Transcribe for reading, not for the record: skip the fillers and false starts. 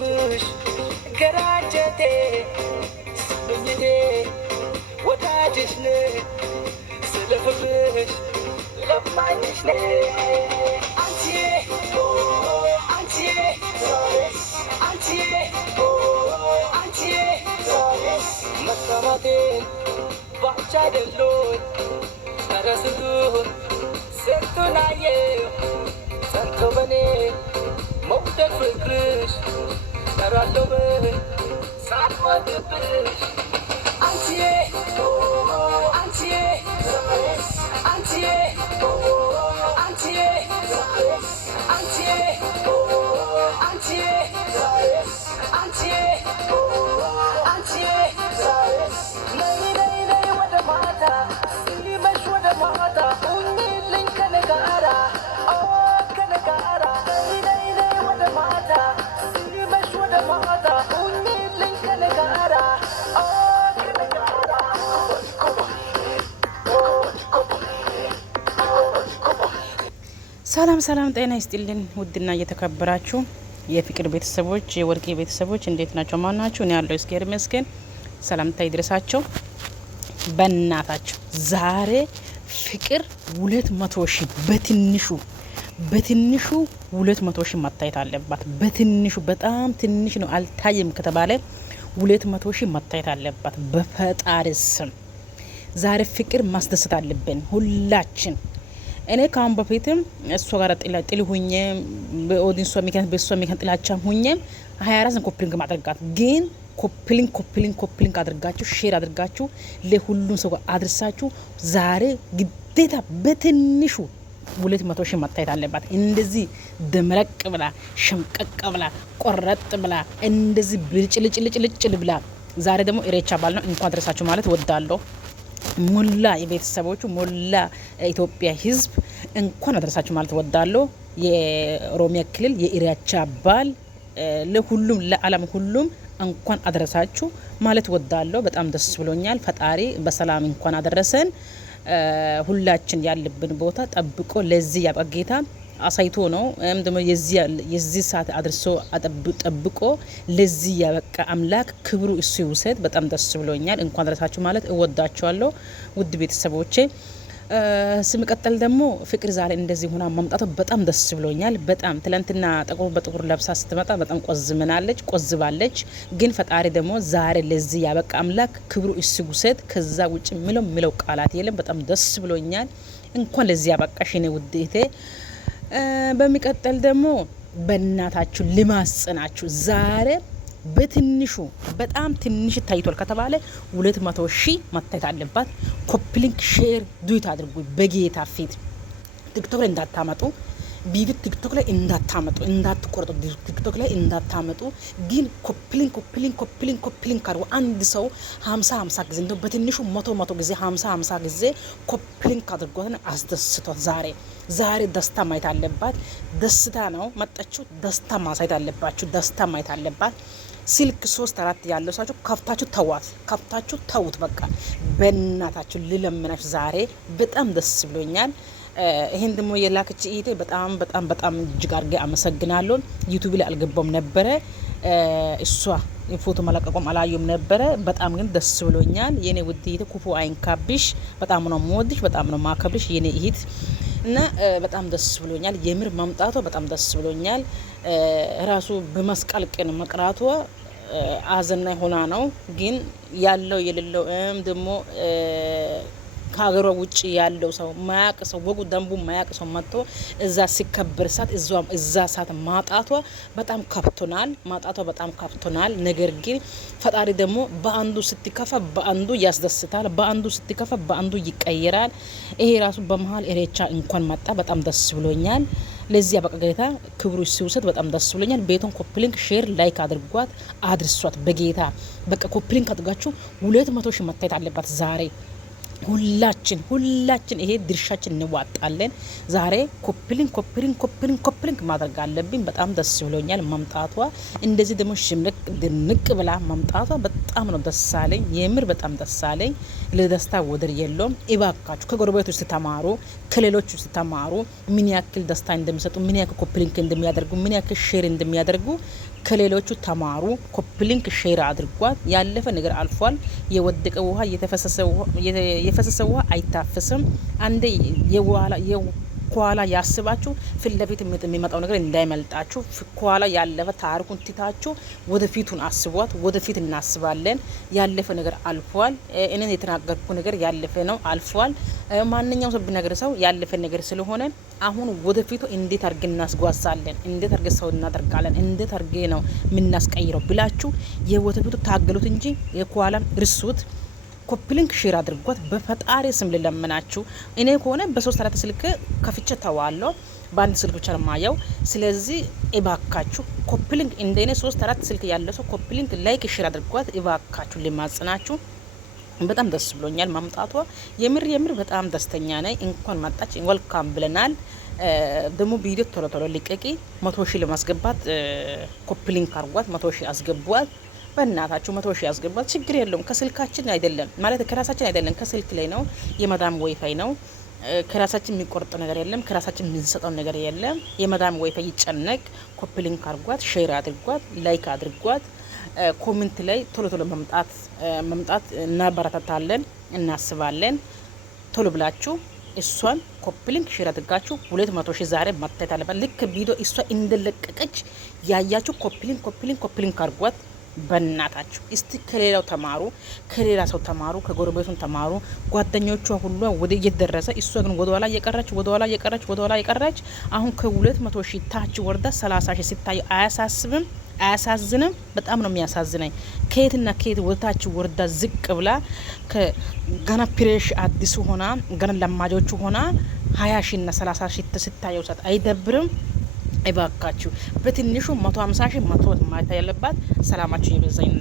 Bush, garage, what I just need, still a bush, love my name, Auntie, Auntie, Auntie, Auntie, Matamate, Bacha de Lord, Sarasudu, Setunaye, Santovane, Motor for Chris. Auntie, ሰላም ጤና ይስጥልን ውድና እየተከበራችሁ የፍቅር ቤተሰቦች የወርቄ ቤተሰቦች እንዴት ናቸው? ማን ናችሁ? እኔ ያለው እስኪ መስገን ሰላምታ ይድረሳቸው። በእናታችሁ ዛሬ ፍቅር 200 ሺህ በትንሹ 200 ሺህ መታየት አለባት። በትንሹ በጣም ትንሽ ነው አልታየም ከተባለ 200 ሺህ መታየት አለባት። በፈጣሪ ስም ዛሬ ፍቅር ማስደሰት አለብን ሁላችን። እኔ ካሁን በፊትም እሷ ጋር ጥል ሁኜ በኦዲንሷ ምክንያት በሷ ምክንያት ጥላቻም ሁኜ 24 ኮፕሊንግ ማድረጋት ግን ኮፕሊንግ አድርጋችሁ ሼር አድርጋችሁ ለሁሉም ሰው አድርሳችሁ ዛሬ ግዴታ በትንሹ 200 ሺህ መታየት አለባት። እንደዚህ ደምረቅ ብላ ሸምቀቅ ብላ ቆረጥ ብላ እንደዚህ ብልጭልጭ ብላ ዛሬ ደግሞ ኢሬቻ ባል ነው እንኳን አድርሳችሁ ማለት ወዳለሁ። ሞላ የቤተሰቦቹ ሞላ ኢትዮጵያ ህዝብ እንኳን አደረሳችሁ ማለት ወዳለሁ። የኦሮሚያ ክልል የኢሬቻ በዓል ለሁሉም ለዓለም ሁሉም እንኳን አደረሳችሁ ማለት ወዳለሁ። በጣም ደስ ብሎኛል። ፈጣሪ በሰላም እንኳን አደረሰን። ሁላችን ያለብን ቦታ ጠብቆ ለዚህ ያበጌታ አሳይቶ ነው ደግሞ የዚህ ሰዓት አድርሶ ጠብቆ ለዚህ ያበቃ አምላክ ክብሩ እሱ ይውሰድ። በጣም ደስ ብሎኛል። እንኳን አደረሳችሁ ማለት እወዳችኋለሁ ውድ ቤተሰቦቼ። ስምቀጠል ደግሞ ፍቅር ዛሬ እንደዚህ ሆና ማምጣቱ በጣም ደስ ብሎኛል። በጣም ትላንትና ጥቁር በጥቁር ለብሳ ስትመጣ በጣም ቆዝባለች። ግን ፈጣሪ ደግሞ ዛሬ ለዚህ ያበቃ አምላክ ክብሩ እሱ ይውሰድ። ከዛ ውጭ ምለው ቃላት የለም። በጣም ደስ ብሎኛል። እንኳን ለዚህ ያበቃሽ የኔ ውድ እህቴ። በሚቀጥል ደግሞ በእናታችሁ ልማጽናችሁ ዛሬ በትንሹ በጣም ትንሽ ታይቷል ከተባለ 200 ሺህ መታየት አለባት። ኮፕሊንክ ሼር ዱት አድርጉ። በጌታ ፊት ቲክቶክ ላይ እንዳታመጡ ቪዲዮ ቲክቶክ ላይ እንዳትቆርጡ ቲክቶክ ላይ እንዳታመጡ። ግን ኮፕሊንክ አድርጉ። አንድ ሰው 50 ጊዜ እንደው በትንሹ 100 ጊዜ 50 ጊዜ ኮፕሊንክ አድርጓትን አስደስቷት። ዛሬ ደስታ ማየት አለባት። ደስታ ነው መጣችሁ። ደስታ ማሳየት አለባችሁ። ደስታ ማየት አለባት። ስልክ 3-4 ያለው ሰው ከፍታችሁ ተውት። በቃ በእናታችሁ ልለምናችሁ። ዛሬ በጣም ደስ ብሎኛል። ይሄን ደግሞ የላከች እህቴ በጣም እጅግ አድርጌ አመሰግናለሁ። ዩቲዩብ ላይ አልገባም ነበረ እሷ ፎቶ መለቀቆም አላየም ነበረ። በጣም ግን ደስ ብሎኛል። የኔ ውድ እህቴ ክፉ አይንካብሽ። በጣም ነው የምወድሽ፣ በጣም ነው ማከብርሽ የኔ እህት እና በጣም ደስ ብሎኛል። የምር ማምጣቷ በጣም ደስ ብሎኛል። ራሱ በመስቀል ቀን መቅራቷ አዘናኝ ሆና ነው። ግን ያለው የሌለው ደግሞ ከሀገሯ ውጭ ያለው ሰው ማያቅ ሰው ወጉ ደንቡ ማያቅ ሰው መጥቶ እዛ ሲከበር እዛ ሳት ማጣቷ በጣም ከፍቶናል። ነገር ግን ፈጣሪ ደግሞ በአንዱ ስትከፋ በአንዱ ያስደስታል፣ በአንዱ ስትከፋ በአንዱ ይቀየራል። ይሄ ራሱ በመሀል ኢሬቻ እንኳን መጣ። በጣም ደስ ብሎኛል። ለዚህ ያበቃ ጌታ ክብሩ ሲውሰድ በጣም ደስ ብሎኛል። ቤቱን ኮፕሊንክ ሼር ላይክ አድርጓት አድርሷት። በጌታ በቃ ኮፕሊንክ አድርጋችሁ 200 ሺህ መታየት አለባት ዛሬ ሁላችን ይሄ ድርሻችን እንዋጣለን። ዛሬ ኮፕሊንግ ማድረግ አለብኝ። በጣም ደስ ብሎኛል መምጣቷ። እንደዚህ ደግሞ ሽምቅ ድንቅ ብላ መምጣቷ በጣም ነው ደስ አለኝ። የምር በጣም ደስ አለኝ። ለደስታ ወደር የለውም። እባካችሁ ከጎረቤት ውስጥ ተማሩ፣ ከሌሎች ውስጥ ተማሩ። ምን ያክል ደስታ እንደሚሰጡ፣ ምን ያክል ኮፕሊንግ እንደሚያደርጉ፣ ምን ያክል ሼር እንደሚያደርጉ ከሌሎቹ ተማሩ። ኮፕሊንግ ሼር አድርጓት። ያለፈ ነገር አልፏል። የወደቀ ውሃ የፈሰሰ ውሃ አይታፈስም። አንዴ ከኋላ ያስባችሁ ፊት ለፊት የሚመጣው ነገር እንዳይመልጣችሁ። ከኋላ ያለፈ ታሪኩን ትታችሁ ወደፊቱን አስቧት። ወደፊት እናስባለን። ያለፈ ነገር አልፏል። እኔን የተናገርኩ ነገር ያለፈ ነው፣ አልፏል። ማንኛውም ሰው ቢነግር ሰው ያለፈ ነገር ስለሆነ አሁን ወደፊቱ እንዴት አድርገን እናስጓዛለን፣ እንዴት አድርገን ሰው እናደርጋለን፣ እንዴት አድርገን ነው የምናስቀይረው ብላችሁ የወደፊቱ ታገሉት እንጂ የኋላን እርሱት። ኮፕሊንግ ሼር አድርጓት። በፈጣሪ ስም ልለምናችሁ። እኔ ከሆነ በ3 4 ስልክ ከፍቼ ተዋለሁ፣ በአንድ ስልክ ብቻ ነው ማየው። ስለዚህ እባካችሁ ኮፕሊንግ እንደኔ 3 4 ስልክ ያለው ሰው ኮፕሊንግ ላይክ ሼር አድርጓት። እባካችሁ ልማጽናችሁ። በጣም ደስ ብሎኛል ማምጣቷ። የምር በጣም ደስተኛ ነኝ። እንኳን መጣች፣ ወልካም ብለናል። ደግሞ ቪዲዮ ቶሎ ልቀቂ። 100 ሺህ ለማስገባት ኮፕሊንግ አርጓት። 100 ሺህ አስገቧት። በእናታችሁ 100 ሺህ ያስገባት። ችግር የለውም። ከስልካችን አይደለም ማለት ከራሳችን አይደለም፣ ከስልክ ላይ ነው። የመዳም ዋይፋይ ነው። ከራሳችን የሚቆርጥ ነገር የለም። ከራሳችን የምንሰጠው ነገር የለም። የመዳም ዋይፋይ ይጨነቅ። ኮፕሊንግ አድርጓት፣ ሼር አድርጓት፣ ላይክ አድርጓት። ኮሜንት ላይ ቶሎ መምጣት እናበረታታለን፣ እናስባለን። ቶሎ ብላችሁ እሷን ኮፕሊንግ ሼር አድርጋችሁ 200 ሺህ ዛሬ ማታየት አለባት። ልክ ቪዲዮ እሷ እንደለቀቀች ያያችሁ ኮፕሊንግ አድርጓት። በእናታችሁ እስቲ ከሌላው ተማሩ፣ ከሌላ ሰው ተማሩ፣ ከጎረቤቱን ተማሩ። ጓደኞቿ ሁሉ ወደ እየደረሰ እሷ ግን ወደኋላ እየቀረች አሁን ከ200 ሺህ ታች ወርዳ 30 ሺህ ሲታዩ አያሳዝንም? በጣም ነው የሚያሳዝነኝ። ከየትና ከየት ወታች ወርዳ ዝቅ ብላ ገና ፕሬሽ አዲሱ ሆና ገና ለማጆቹ ሆና 20 ሺህ እና 30 ሺህ ስታየው ሰት አይደብርም? እባካችሁ በትንሹ 150 ሺህ 100 ማታ ያለባት። ሰላማችሁ ይበዛኝ።